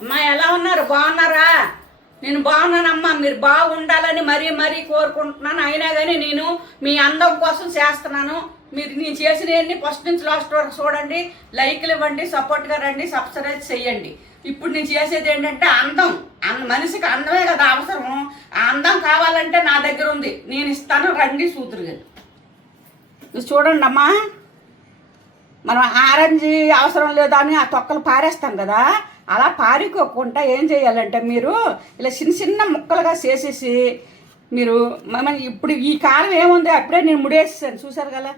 అమ్మా ఎలా ఉన్నారు? బాగున్నారా? నేను బాగున్నానమ్మా. మీరు బాగుండాలని మరీ మరీ కోరుకుంటున్నాను. అయినా కానీ నేను మీ అందం కోసం చేస్తున్నాను. మీరు నేను చేసినవన్నీ ఫస్ట్ నుంచి లాస్ట్ వరకు చూడండి. లైక్లు ఇవ్వండి సపోర్ట్గా రండి సబ్స్క్రైబ్ చేయండి ఇప్పుడు నేను చేసేది ఏంటంటే అందం. అన్న మనిషికి అందమే కదా అవసరం. అందం కావాలంటే నా దగ్గర ఉంది. నేను ఇస్తాను. రండి సూతురు గారు. చూడండి అమ్మా. మనం ఆరెంజ్ అవసరం లేదా అని ఆ తొక్కలు పారేస్తాం కదా. అలా పారిపోకుండా ఏం చేయాలంటే మీరు ఇలా చిన్న చిన్న ముక్కలుగా చేసేసి మీరు మన ఇప్పుడు ఈ కాలం ఏముంది? అప్పుడే నేను ముడేసాను చూసారు కదా?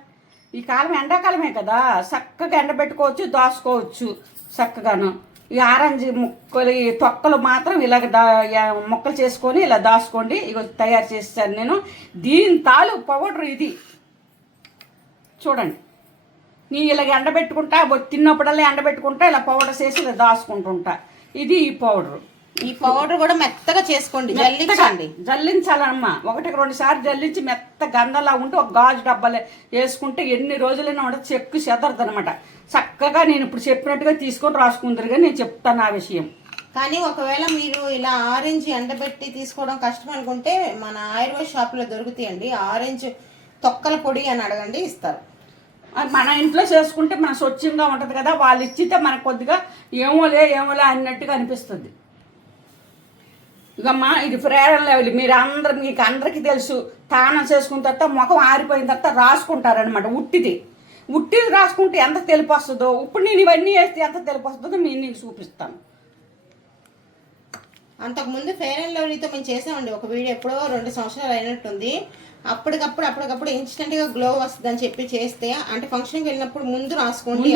ఈ కాలం ఎండాకాలమే కదా. చక్కగా ఎండబెట్టుకోవచ్చు దాచుకోవచ్చు చక్కగాను. ఈ ఆరెంజ్ ముక్కలు ఈ తొక్కలు మాత్రం ఇలాగ దా ముక్కలు చేసుకొని ఇలా దాచుకోండి. ఇక తయారు చేస్తాను నేను. దీని తాలూ పౌడర్ ఇది. చూడండి. నీ ఇలాగ ఎండబెట్టుకుంటా తిన్నప్పుడల్లా ఎండబెట్టుకుంటా ఇలా పౌడర్ చేసి ఇలా దాచుకుంటుంటా. ఇది ఈ పౌడర్ ఈ పౌడర్ కూడా మెత్తగా చేసుకోండి జల్లించండి. జల్లించాలమ్మా ఒకటికి రెండు సార్లు జల్లించి మెత్త గంధలా ఉంటే ఒక గాజు డబ్బాలు వేసుకుంటే ఎన్ని రోజులైనా ఉండదు. చెక్కు చెదరదు అనమాట చక్కగా నేను ఇప్పుడు చెప్పినట్టుగా తీసుకొని రాసుకుందరుగా నేను చెప్తాను ఆ విషయం. కానీ ఒకవేళ మీరు ఇలా ఆరెంజ్ ఎండబెట్టి తీసుకోవడం కష్టం అనుకుంటే మన ఆయుర్వేద షాప్లో దొరుకుతాయండి. ఆరెంజ్ తొక్కల పొడి అని అడగండి ఇస్తారు. మన ఇంట్లో చేసుకుంటే మన స్వచ్ఛంగా ఉంటుంది కదా వాళ్ళు ఇచ్చితే మనకు కొద్దిగా ఏమోలే ఏమోలే అన్నట్టుగా అనిపిస్తుంది. ఇకమ్మా ఇది ప్రేరణ లెవెల్. మీరు అందరు మీకు అందరికీ తెలుసు తానం చేసుకున్న తర్వాత ముఖం ఆరిపోయిన తర్వాత రాసుకుంటారనమాట ఉట్టిది. ఉట్టిది రాసుకుంటే ఎంత తెలిపొస్తుందో వస్తుందో ఇప్పుడు నేను ఇవన్నీ వేస్తే ఎంత తెలిపొస్తుందో వస్తుందో నేను నీకు చూపిస్తాను. అంతకుముందు ఫెయిర్ అండ్ లవ్లీతో మేము చేసామండి ఒక వీడియో ఎప్పుడో రెండు సంవత్సరాలు అయినట్టుంది. అప్పటికప్పుడు అప్పటికప్పుడు ఇన్స్టెంట్గా గ్లో వస్తుందని చెప్పి చేస్తే అంటే ఫంక్షన్కి వెళ్ళినప్పుడు ముందు రాసుకోండి.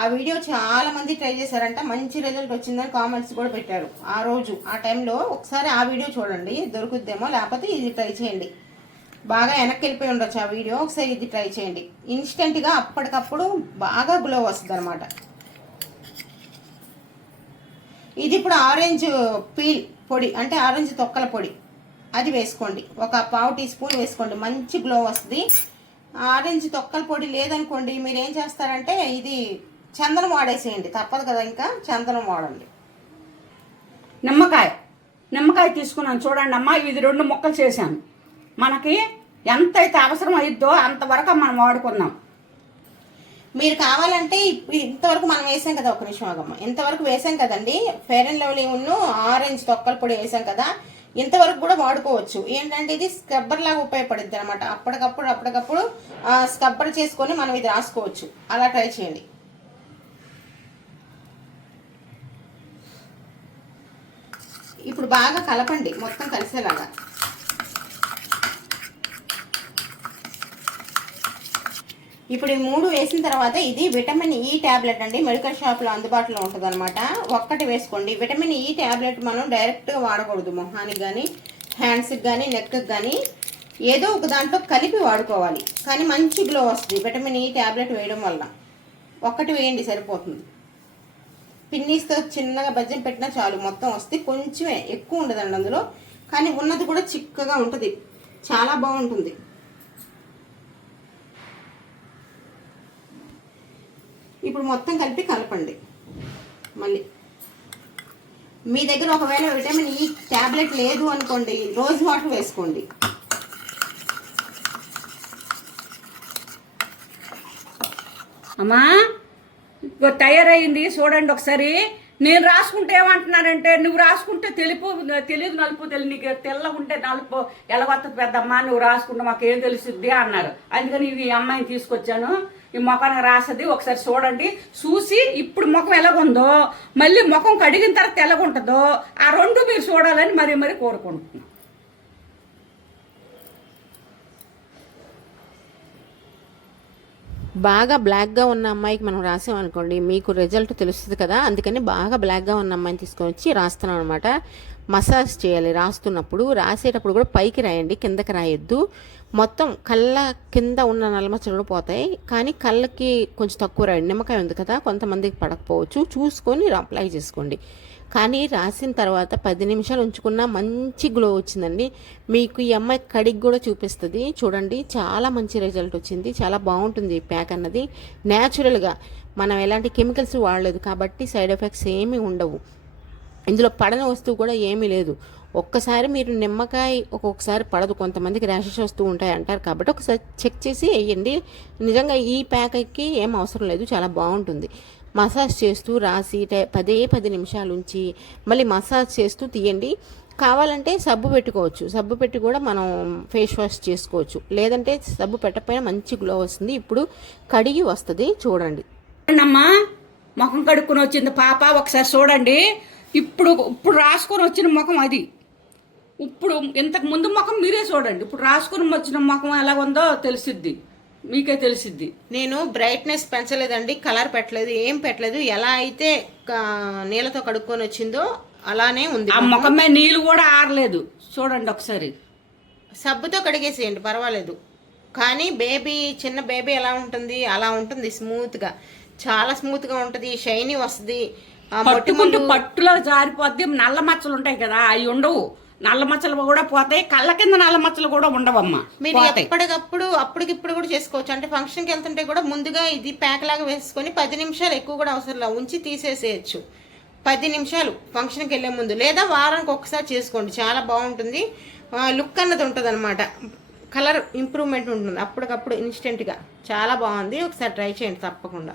ఆ వీడియో చాలా మంది ట్రై చేశారంట మంచి రిజల్ట్ వచ్చిందని కామెంట్స్ కూడా పెట్టారు. ఆ రోజు ఆ టైంలో ఒకసారి ఆ వీడియో చూడండి దొరుకుద్దేమో లేకపోతే ఇది ట్రై చేయండి. బాగా వెనక్కి వెళ్ళిపోయి ఉండొచ్చు ఆ వీడియో ఒకసారి ఇది ట్రై చేయండి. ఇన్స్టెంట్గా అప్పటికప్పుడు బాగా గ్లో వస్తుంది అనమాట ఇది ఇప్పుడు ఆరెంజ్ పీల్ పొడి అంటే ఆరెంజ్ తొక్కల పొడి. అది వేసుకోండి. ఒక పావు టీ స్పూన్ వేసుకోండి. మంచి గ్లో వస్తుంది. ఆరెంజ్ తొక్కల పొడి లేదనుకోండి మీరు ఏం చేస్తారంటే ఇది చందనం వాడేసేయండి. తప్పదు కదా ఇంకా చందనం వాడండి. నిమ్మకాయ. నిమ్మకాయ తీసుకున్నాను. చూడండి అమ్మా ఇది రెండు ముక్కలు చేశాను. మనకి ఎంత అయితే అవసరం అయిద్దో అంతవరకు మనం వాడుకుందాం. మీరు కావాలంటే ఇప్పుడు ఇంతవరకు మనం వేసాం కదా ఒక నిమిషం ఆగమ్మ. ఇంతవరకు వేసాం కదండి. ఫెయిర్ అండ్ లవ్లీ ఉన్ను ఆరెంజ్ తొక్కల పొడి వేసాం కదా. ఇంతవరకు కూడా వాడుకోవచ్చు. ఏంటంటే ఇది స్క్రబ్బర్ లాగా ఉపయోగపడుద్ది అనమాట అప్పటికప్పుడు అప్పటికప్పుడు స్క్రబ్బర్ చేసుకొని మనం ఇది రాసుకోవచ్చు. అలా ట్రై చేయండి. ఇప్పుడు బాగా కలపండి. మొత్తం కలిసేలాగా. ఇప్పుడు ఈ మూడు వేసిన తర్వాత ఇది విటమిన్ ఈ టాబ్లెట్ అండి. మెడికల్ షాప్లో అందుబాటులో ఉంటుంది అనమాట ఒక్కటి వేసుకోండి. విటమిన్ ఈ టాబ్లెట్ మనం డైరెక్ట్గా వాడకూడదు. మొహానికి కానీ హ్యాండ్స్కి కానీ నెక్కి కానీ ఏదో ఒక దాంట్లో కలిపి వాడుకోవాలి. కానీ మంచి గ్లో వస్తుంది. విటమిన్ e ఈ ట్యాబ్లెట్ వేయడం వల్ల. ఒక్కటి వేయండి సరిపోతుంది. పిన్నీస్తో చిన్నగా బజ్జం పెట్టినా చాలు. మొత్తం వస్తే కొంచెమే ఎక్కువ ఉండదండి అందులో. కానీ ఉన్నది కూడా చిక్కగా ఉంటుంది. చాలా బాగుంటుంది. ఇప్పుడు మొత్తం కలిపి కలపండి. మళ్ళీ. మీ దగ్గర ఒకవేళ విటమిన్ e ఈ ట్యాబ్లెట్ లేదు అనుకోండి రోజు వాటర్ వేసుకోండి. అమ్మా ఇగో తయారైంది చూడండి ఒకసారి. నేను రాసుకుంటే ఏమంటున్నానంటే నువ్వు రాసుకుంటే తెలుపు తెలియదు నలుపు తెలియదు నీకు తెల్ల ఉంటే నలుపు ఎలా వస్తుంది పెద్దమ్మ నువ్వు రాసుకుంటే మాకు ఏం తెలుసుద్ది అన్నారు. అందుకని ఈ అమ్మాయిని తీసుకొచ్చాను. ఈ ముఖానికి రాసది ఒకసారి చూడండి. చూసి ఇప్పుడు ముఖం ఎలాగుందో మళ్ళీ ముఖం కడిగిన తర్వాత ఎలాగుంటుందో ఆ రెండు మీరు చూడాలని మరీ మరీ కోరుకుంటున్నాను. బాగా బ్లాక్గా ఉన్న అమ్మాయికి మనం రాసామనుకోండి మీకు రిజల్ట్ తెలుస్తుంది కదా అందుకని బాగా బ్లాక్గా ఉన్న అమ్మాయిని తీసుకొని వచ్చి రాస్తున్నాం అనమాట మసాజ్ చేయాలి రాస్తున్నప్పుడు రాసేటప్పుడు కూడా పైకి రాయండి కిందకి రాయొద్దు. మొత్తం కళ్ళ కింద ఉన్న నల్లమచ్చలు కూడా పోతాయి కానీ కళ్ళకి కొంచెం తక్కువ రాయండి. నిమ్మకాయ ఉంది కదా కొంతమందికి పడకపోవచ్చు. చూసుకొని అప్లై చేసుకోండి. కానీ రాసిన తర్వాత పది నిమిషాలు ఉంచుకున్న మంచి గ్లో వచ్చిందండి. మీకు ఈ అమ్మాయి కడిగి కూడా చూపిస్తుంది. చూడండి చాలా మంచి రిజల్ట్ వచ్చింది. చాలా బాగుంటుంది ఈ ప్యాక్ అన్నది. న్యాచురల్గా మనం ఎలాంటి కెమికల్స్ వాడలేదు కాబట్టి సైడ్ ఎఫెక్ట్స్ ఏమీ ఉండవు. ఇందులో పడని వస్తువు కూడా ఏమీ లేదు. ఒక్కసారి మీరు నిమ్మకాయ ఒక్కొక్కసారి పడదు. కొంతమందికి ర్యాషెస్ వస్తూ ఉంటాయి అంటారు కాబట్టి ఒకసారి చెక్ చేసి వేయండి. నిజంగా ఈ ప్యాక్కి ఏం అవసరం లేదు. చాలా బాగుంటుంది. మసాజ్ చేస్తూ రాసి పదే పది నిమిషాలు ఉంచి మళ్ళీ మసాజ్ చేస్తూ తీయండి. కావాలంటే సబ్బు పెట్టుకోవచ్చు. సబ్బు పెట్టి కూడా మనం ఫేస్ వాష్ చేసుకోవచ్చు. లేదంటే సబ్బు పెట్టకపోయినా మంచి గ్లో వస్తుంది. ఇప్పుడు కడిగి వస్తుంది చూడండి. అమ్మా ముఖం కడుక్కుని వచ్చింది పాప ఒకసారి చూడండి. ఇప్పుడు ఇప్పుడు రాసుకొని వచ్చిన ముఖం అది. ఇప్పుడు ఇంతకు ముందు ముఖం మీరే చూడండి. ఇప్పుడు రాసుకొని వచ్చిన ముఖం ఎలా ఉందో తెలిసిద్ది. మీకే తెలిసిద్ది. నేను బ్రైట్నెస్ పెంచలేదండి కలర్ పెట్టలేదు ఏం పెట్టలేదు ఎలా అయితే నీళ్ళతో కడుక్కొని వచ్చిందో అలానే ఉంది. ఆ ముఖమే నీళ్ళు కూడా ఆరలేదు. చూడండి ఒకసారి. సబ్బుతో కడిగేసేయండి పర్వాలేదు. కానీ బేబీ చిన్న బేబీ ఎలా ఉంటుంది అలా ఉంటుంది స్మూత్గా చాలా స్మూత్గా ఉంటుంది షైనీ వస్తుంది. పట్టుకుంటే పట్టులో జారిపోద్ది నల్ల మచ్చలు ఉంటాయి కదా అవి ఉండవు. నల్ల మచ్చలు కూడా పోతాయి కళ్ళ కింద నల్ల మచ్చలు కూడా ఉండవమ్మా. మీరు ఎప్పటికప్పుడు అప్పటికిప్పుడు కూడా చేసుకోవచ్చు. అంటే ఫంక్షన్కి వెళ్తుంటే కూడా ముందుగా ఇది ప్యాక్ లాగా వేసుకొని పది నిమిషాలు ఎక్కువ కూడా అవసరం లేదు. ఉంచి తీసేసేయచ్చు. పది నిమిషాలు ఫంక్షన్కి వెళ్ళే ముందు లేదా వారానికి ఒకసారి చేసుకోండి. చాలా బాగుంటుంది. లుక్ అన్నది ఉంటుంది అనమాట కలర్ ఇంప్రూవ్మెంట్ ఉంటుంది అప్పటికప్పుడు ఇన్స్టెంట్గా. చాలా బాగుంది. ఒకసారి ట్రై చేయండి తప్పకుండా.